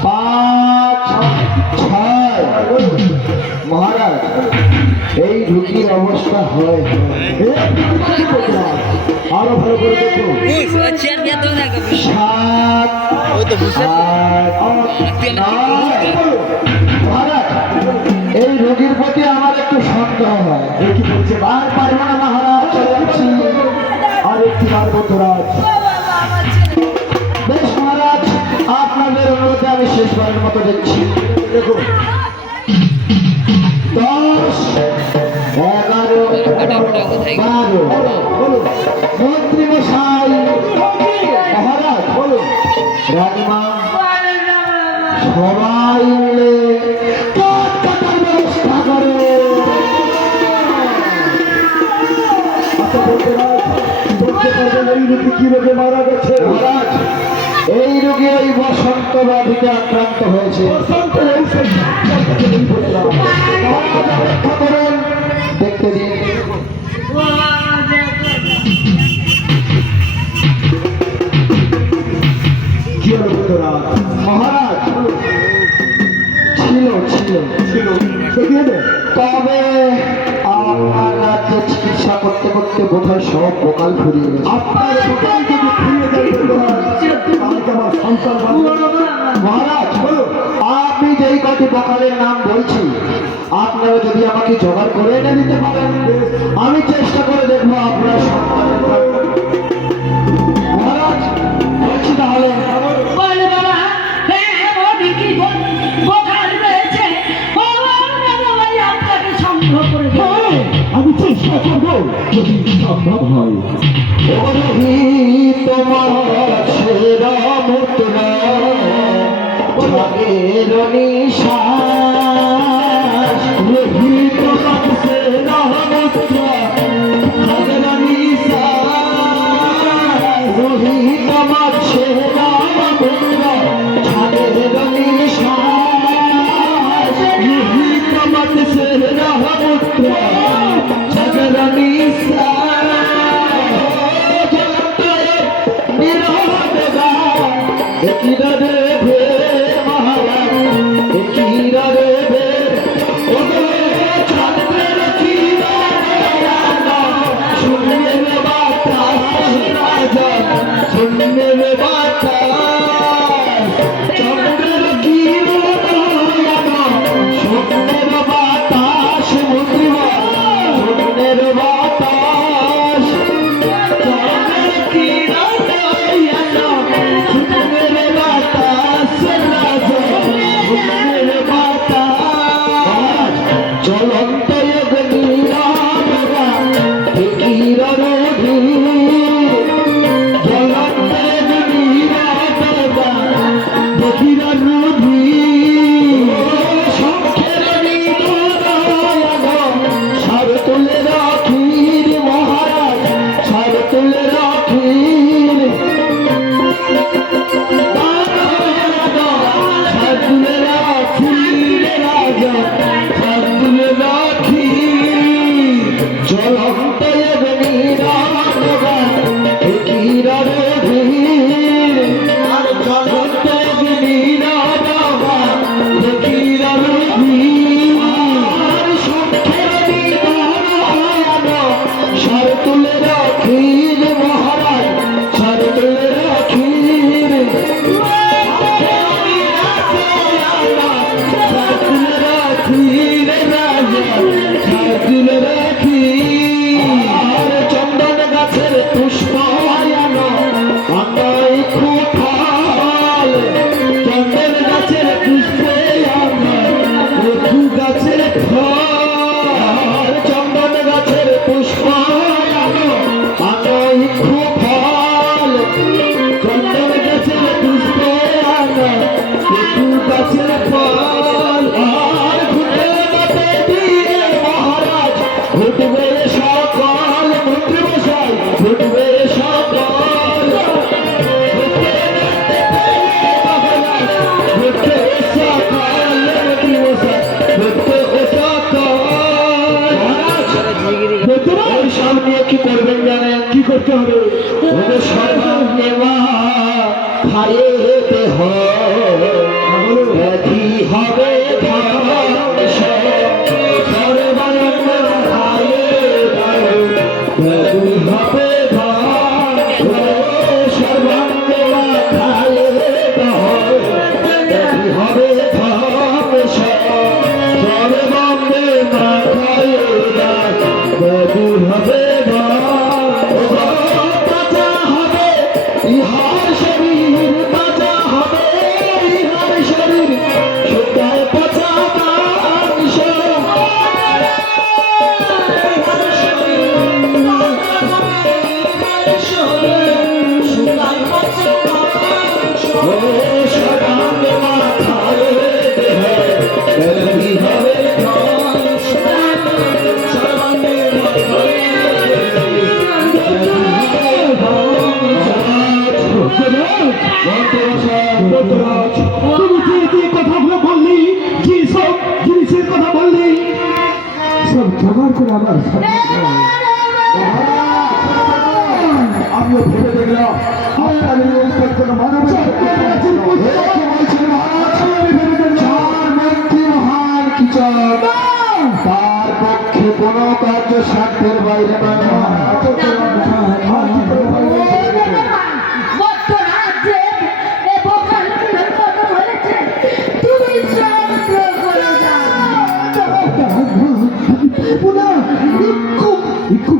5 6 মহারাজ এই রুগীর অবস্থা হয় আরো ভালো করে দেখো 7 মহারাজ এই রোগীর প্রতি আমার একটু সন্দেহ হয় কি বলছে আর পারবো না মহারাজ চলে যাচ্ছি আর একটি বার বন্ধুরাজ বেশ মহারাজ আপনাদের অনুরোধে আমি শেষবারের মতো দেখছি দেখুন 10 11 12 মন্ত্রী মশাই মহারাজ বলুন রানীমা সবাই মিলে ব্যবস্থা করে এই রোগী কি রোগে মারা গেছে মহারাজ এই রোগী ওই বসন্ত ব্যাধিতে আক্রান্ত হয়েছে অপেক্ষা করেন দেখতে দিন কি হলো মহারাজ ছিল ছিল ছিল তবে আমার রাজ্যে চিকিৎসা করতে করতে বোধহয় সব বোকাল ফুরিয়ে গেছে আপনার বোকাল যদি ফুরিয়ে যায় সন্তান মহারাজ আপনি যেই কটি বোকালের নাম বলছি আপনারা যদি আমাকে জোগাড় করে এনে দিতে পারেন আমি চেষ্টা করে দেখবো আপনার সন্তানের মহারাজ বলছি তাহলে আমি চেষ্টা করবো যদি সম্ভব হয় তোমার সেরা মুদ্রা ভাগের নিশ্বাস তোমার সেরা মুদ্রা ভাগের নিশ্বাস তোমার সেরা মুদ্রা ভাগের নিশ্বাস তোমার সেরা মুদ্রা ভাগের নিশ্বাস কি করবেন জানেন কি করতে হবে ওদের সর্বাগ্নেমা খাইতে হয় একই হবে ধামেশা সবে বন্দে না খায় না বেদুর হবে না তাজা হবে ইহার শরীর তাজা হবে ইহার শরীর শুকায় পচা মাংস কথাগুলো বললি যেসব জিনিসের কথা বললি সব জোগাড় করে আমার আমিও ভেবে দেখলাম আপনার এই ঔষধ মানবের তার পক্ষে কোনো কার্য সাধ্যের বাইরে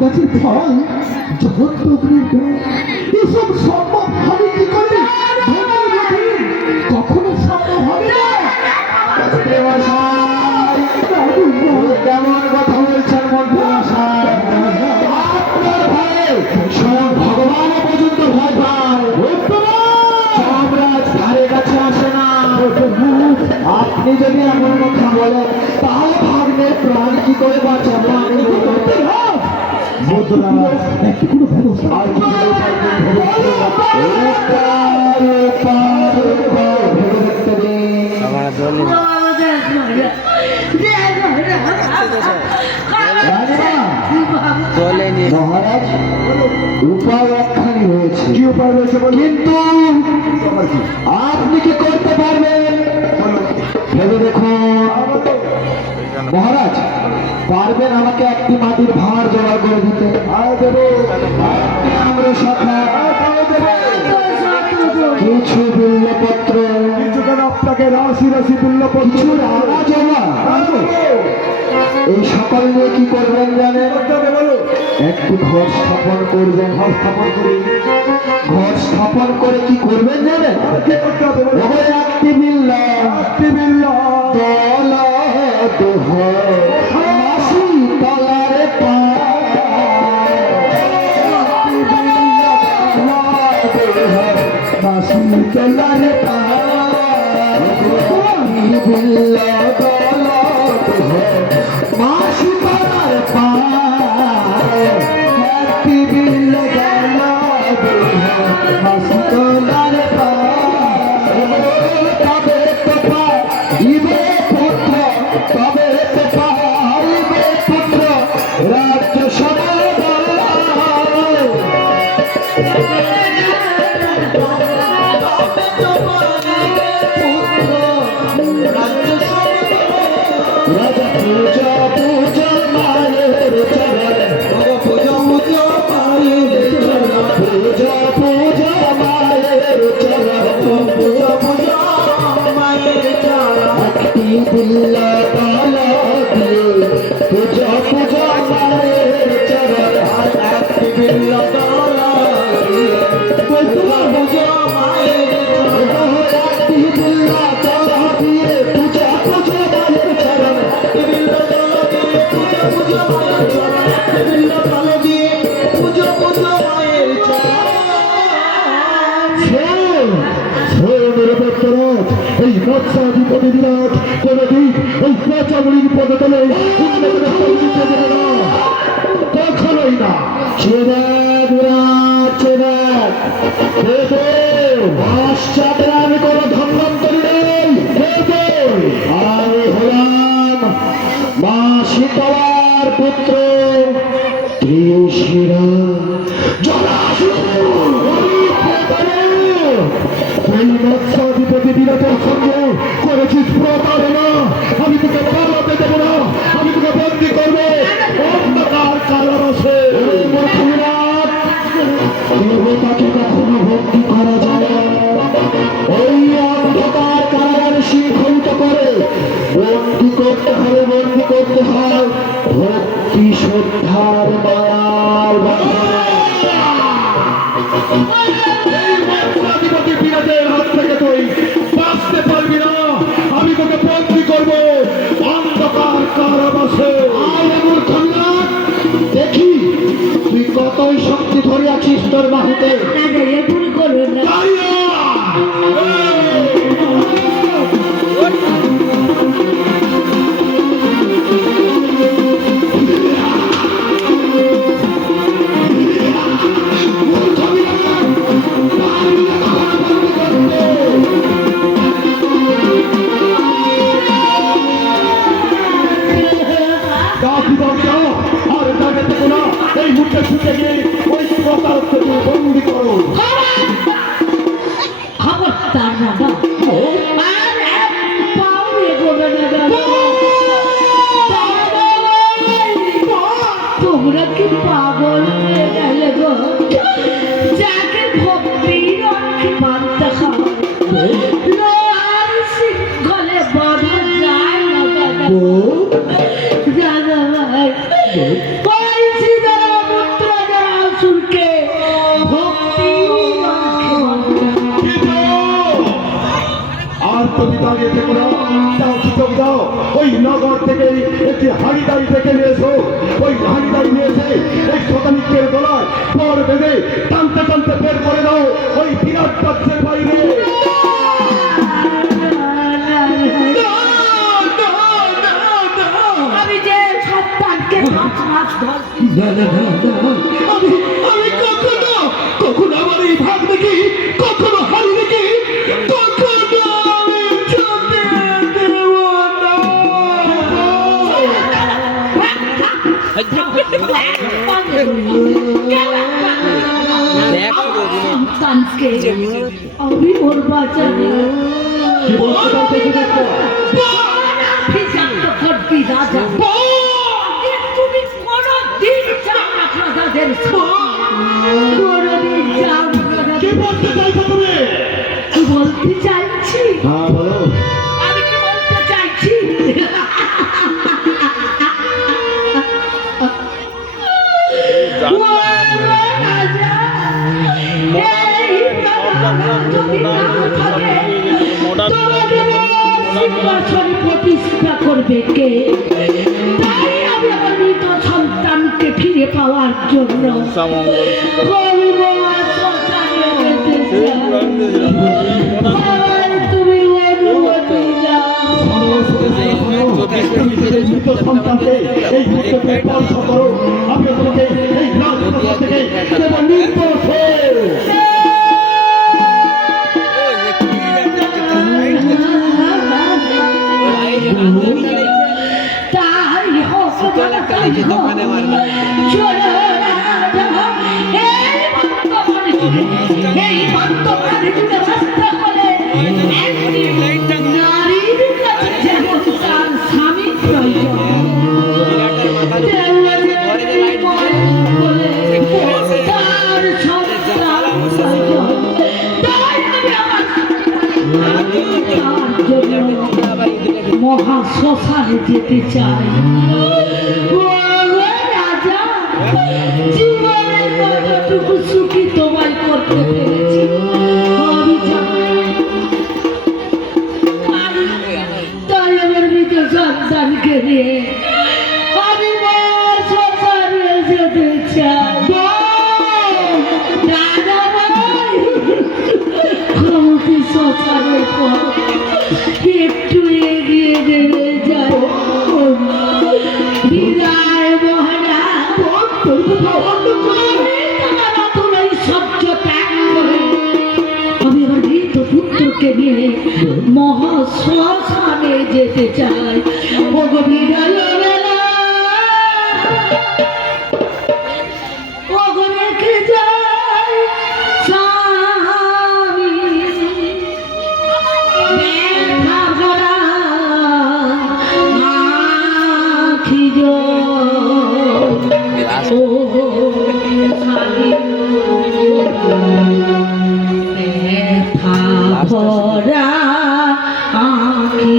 গাছের ফল জগৎ এসব সম্ভব হবে কি করে কখনো সম্ভব হবে না কেমন কথা বলছেন মন্ত্রী আপনার ভয়ে ভগবান পর্যন্ত ভয় পায় সম্রাট ধারে কাছে আসে না আপনি যদি এমন কথা বলেন তাহলে ভাগ্নের প্রাণ কি করে বাঁচাবো আমি করতে মহারাজ উপায় একখানি রয়েছে কি উপায় রয়েছে কিন্তু আপনি কি করতে পারবেন ভেবে দেখুন মহারাজ পারবেন আমাকে একটি মাটির ভাঁড় জোগাড় করে দিতে আমরা শাখা কিছু বিল্লপত্র আপনাকে রাশি রাশি বিল্লপত্র জমা এই সকল নিয়ে কি করবেন জানেন একটি ঘর স্থাপন করবেন ঘর স্থাপন করে কি করবেন জানেন একটি বিল্লা মাসি তলারে মাসি তলারে বিল্লা মাসি তলার একটি বিল্লা মাসি তলার তবে তো ইবে পুত্র তবে তো পাইবে পুত্র রাজ্য রাজা পূজা পূজা মায়ের চরণ পূজা পূজা মায়ের চরণ পূজা পূজা মায়ের চরণ পূজা পূজা মায়ের চরণ একটি বিল্লা তালা দিয়ে পূজা পূজা মায়ের চরণ একটি বিল্লা তালা দিয়ে পূজা পূজা মায়ের চরণ একটি বিল্লা তালা দিয়ে পূজা পূজা মায়ের চরণ বিল্লা তালা দিয়ে পূজা পূজা মায়ের চরণ বিল্লা তালা দিয়ে পূজা পূজা মায়ের চরণ এই মৎস্যাধিপতি বিরাট কোনদিন ওই পাচামুড়ির পদতলে কখনোই না আমি কোনো ধন্যন্তরী নেই আমি হলাম মা শীতলার পুত্র মৎস্যাধিপতি বিরাটের সঙ্গে করেছিস প্রতারণা আমি তোকে পালাতে দেবো না আমি তোকে বন্দি করবো অন্ধকার কারাবাসে দেবতাকে কখনো বন্দি করা যায় ওই অন্ধকার করতে হয় ভক্তি শ্রদ্ধার মায়ার বিরাটের হাত থেকে তুই বাঁচতে পারবি না। আমি তোকে বন্দি করবো অন্ধকার কারাবাসে। দেখি তুই কতই শক্তি ধরে আছিস তোর বাহুতে। বন্দি করো। খবরদার রাজা, আর এক পাও এগোবে না রাজা। তোমরা কি পাগল হয়ে গেলে গো? যাকে ভক্তির অঙ্কে মানতে হয় লোহার শৃঙ্খলে বাঁধা যায় না দাদা। দাদা ভাই বলছি যারা পুত্র যারা আসুরকে আর তুমি দাঁড়িয়ে থেকো না, যাও সুযোগ দাও। ওই নগর থেকে একটি হাড়িদারি থেকে নিয়ে এসো। ওই হাড়িদারি নিয়ে এসে এই শতানিকের গলায় পর বেঁধে টানতে টানতে বের করে দাও ওই বিরাট রাজ্যের বাইরে। আমি যে সন্তানকে আমি কখনো আমার এই ভাগ দেখি, কখনো হারি দেখি, কখনো আমি যেতে দেব না। সন্তানকে আমি ওর বাঁচাবো। করবি রাজা, তুমি কোনদিন যাও না প্রজাদের কোনদিন যাও না। কি বলতে চাইছো তুমি? কি বলতে চাইছি? হ্যাঁ বলো। আমি কি বলতে চাইছি? প্রতিষ্ঠা করবে কে? তাই আমি আমার মৃত সন্তানকে ফিরে পাওয়ার জন্য তুমি অনুমতি দাও। সন্তানকে এই মুহূর্তে স্পর্শ করো। আমি তোমাকে এই রাজপ্রাসাদ থেকে কেবল নির্দোষ তাই হোক দোকানে মারবে। এই বর্তমানে ব্যবস্থা করে একটি নারীর কাছে যেমন তার স্বামী প্রয়োজন, তার সন্তান প্রয়োজন। তাই আমি আমার মহা শ্মশানে যেতে চাই। রাজা, জীবনে কতটুকু সুখী তোমায় করতে পেরেছি আমি জানি। তাই আমার মৃত সন্তানকে নিয়ে আমি শ্মশানে যেতে চাই। দাদা ভাই, ক্ষমতি শ্মশানের পর একটু এগিয়ে দেবে যায়। বিদায় মহারাজ, সহ্য ত্যাগ করে আমি আমার মৃত পুত্রকে নিয়ে মহাশ্মশানে যেতে চাই। বিদায় রেখে যায় স্বামী ব্যথা ভরা আখি ও খালি ব্যথা ভরা আখি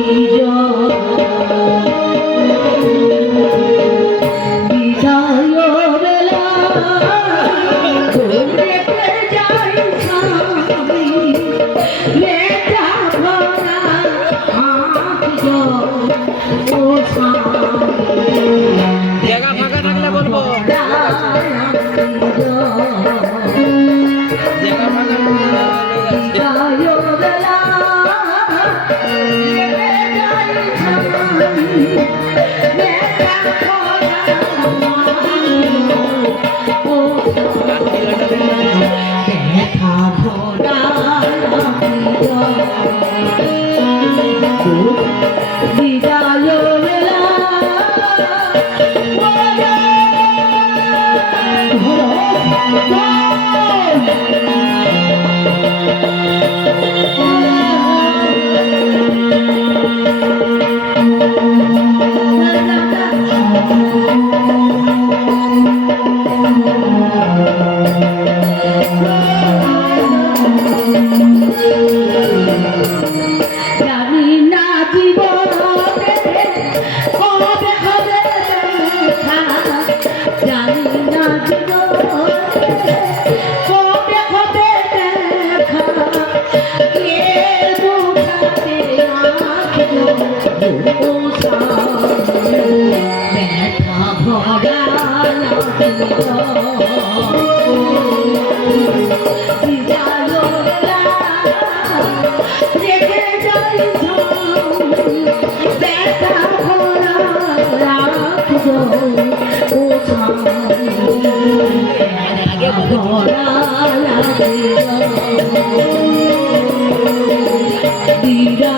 ব্যথা ভরা ও ব্যথা ভরা বিদায় বেলা জানি না জীবনে কবে হবে দেখা, জানি না জীবনে কবে হবে দেখা, কে বুঝাতে রাখবো ও সামনে ব্যথা ভরা রেখে যাই ব্যথা ভরা রাখবো ও ভরা লাগে বিরা